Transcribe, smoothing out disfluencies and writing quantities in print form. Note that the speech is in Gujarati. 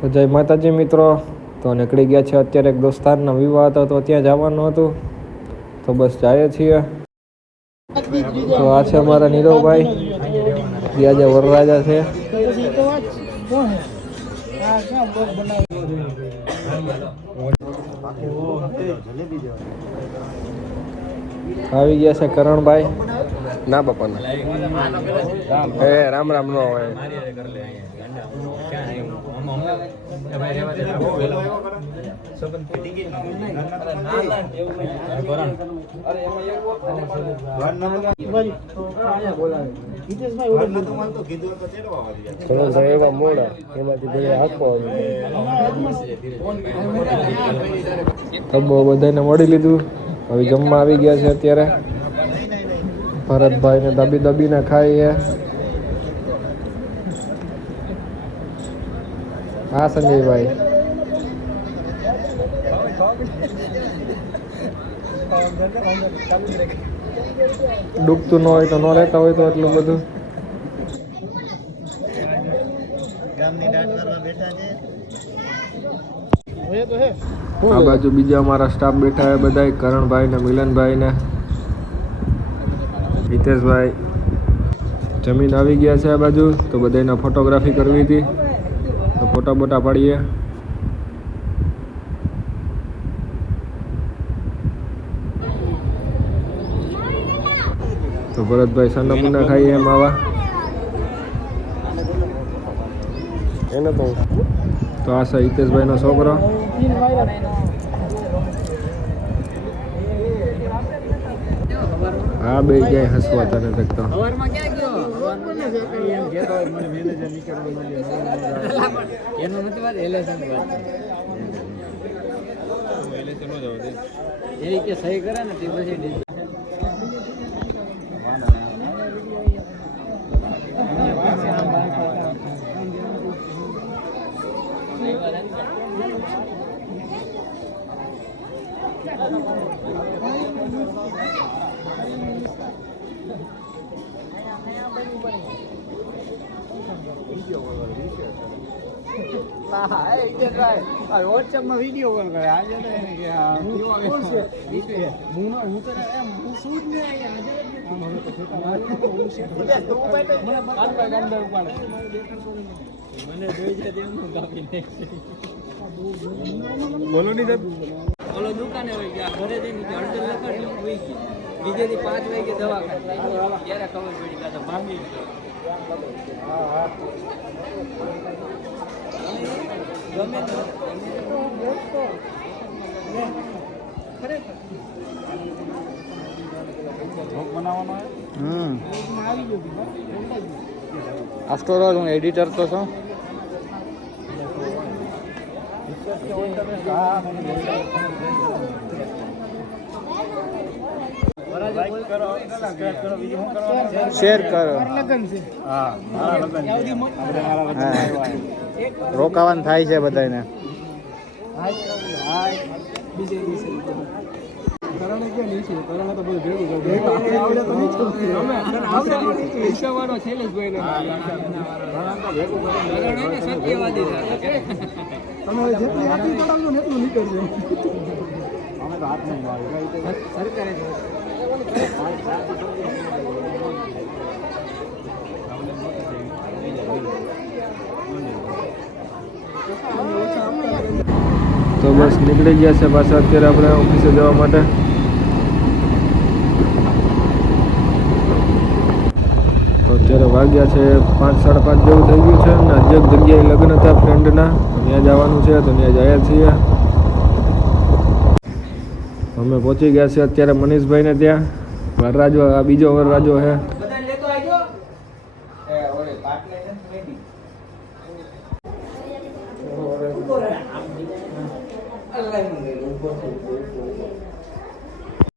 તો જય માતાજી મિત્રો. તો નીકળી ગયા છે અત્યારે એક દોસ્તારના વિવાહ હતો તો ત્યાં જવાનું હતું, તો બસ જઈએ છીએ. તો આ છે અમારા નીરવભાઈ, જે આજે વરરાજા છે. આવી ગયા છે કરણભાઈ. ના બાપાના રામ રામ નો હોય. મોડા એમાંથી આપો બધાને મળી લીધું. હવે જમવા આવી ગયા છે અત્યારે. ભરતભાઈ ને દબી દબીને ખાઈએ. હા સંજયભાઈ, ડૂબતું ન હોય તો ન રહેતા હોય તો એટલું બધું. આ બાજુ બીજા અમારા સ્ટાફ બેઠા છે બધા, કરણભાઈ ને મિલનભાઈ ને હિતેશભાઈ. જમીન આવી ગયા છે આ બાજુ, તો બધાને ફોટોગ્રાફી કરવી હતી તો ફોટા બોટા પાડીએ. તો ભરતભાઈ સાના મુના ખાઈએ એમ આવા એને તો આ છે હિતેશભાઈ નો છોકરો. હા બે ક્યાંય હસવા તને તકતો. સહી કરે ને તે પછી વોટ્સએપમાં વિડીયો કોલ કરે. આજે તો એને કે બોલો નહીં ઓલો દુકાને હોય ગયા ઘરે જઈને અડધર લખાડ્યો બીજેથી 5 વાગે દવા ત્યારે ખબર પડી કાં તો ભાંગી ગમે આફ્ટર ઓલ હું એડિટર તો છું. શેર કરો. રોકાવાનું થાય છે બધાને. તો બસ નીકળી ગયા છે પાછા અત્યારે આપણે ઓફિસે જવા માટે. તો અત્યારે વાગ્યા છે 5-5:30 જેવું થઈ ગયું છે ને આજે એક જગ્યાએ લગ્ન હતા ફ્રેન્ડના, ત્યાં જવાનું છે તો ત્યાં જયા છીએ. અમે પહોંચી ગયા છે અત્યારે મનીષભાઈને ત્યાં. વરરાજો આ બીજો વરરાજો છે.